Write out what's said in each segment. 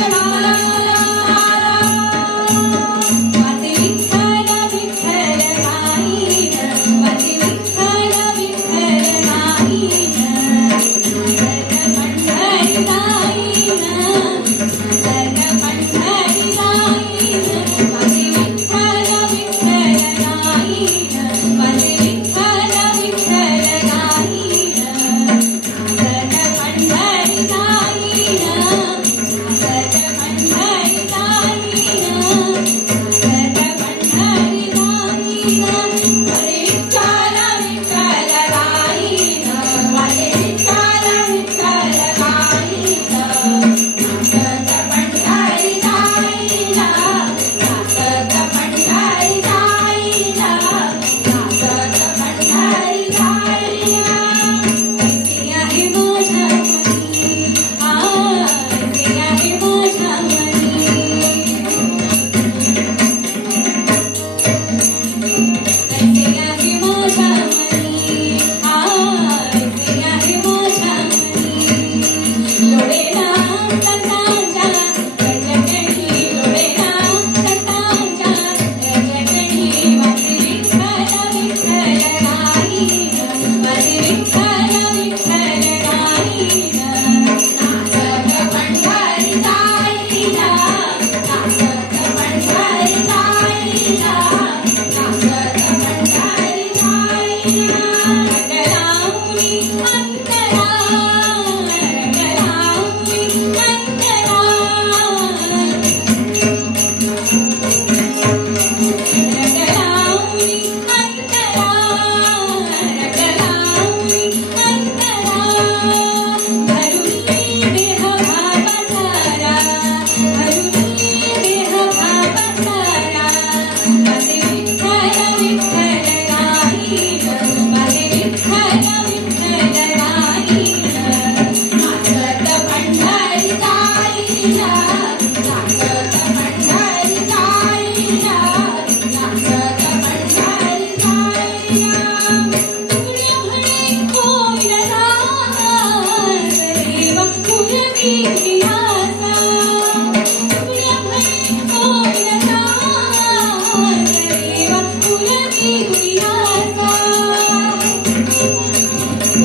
Hare Rama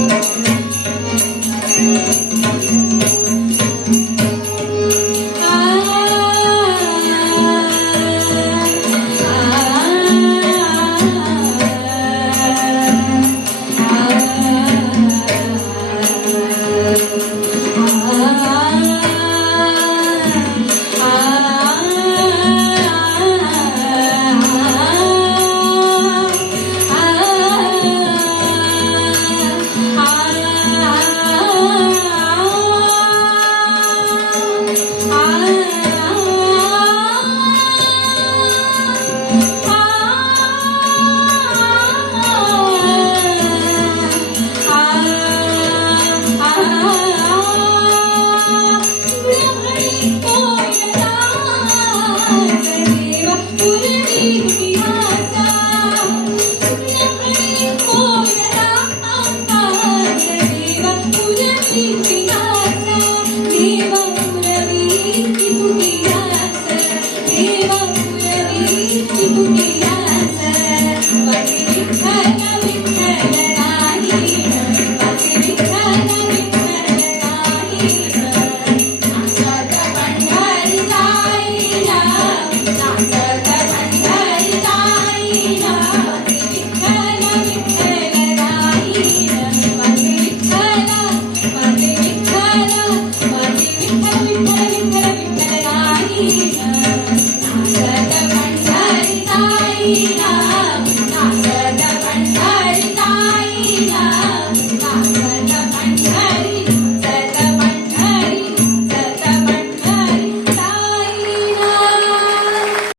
Ah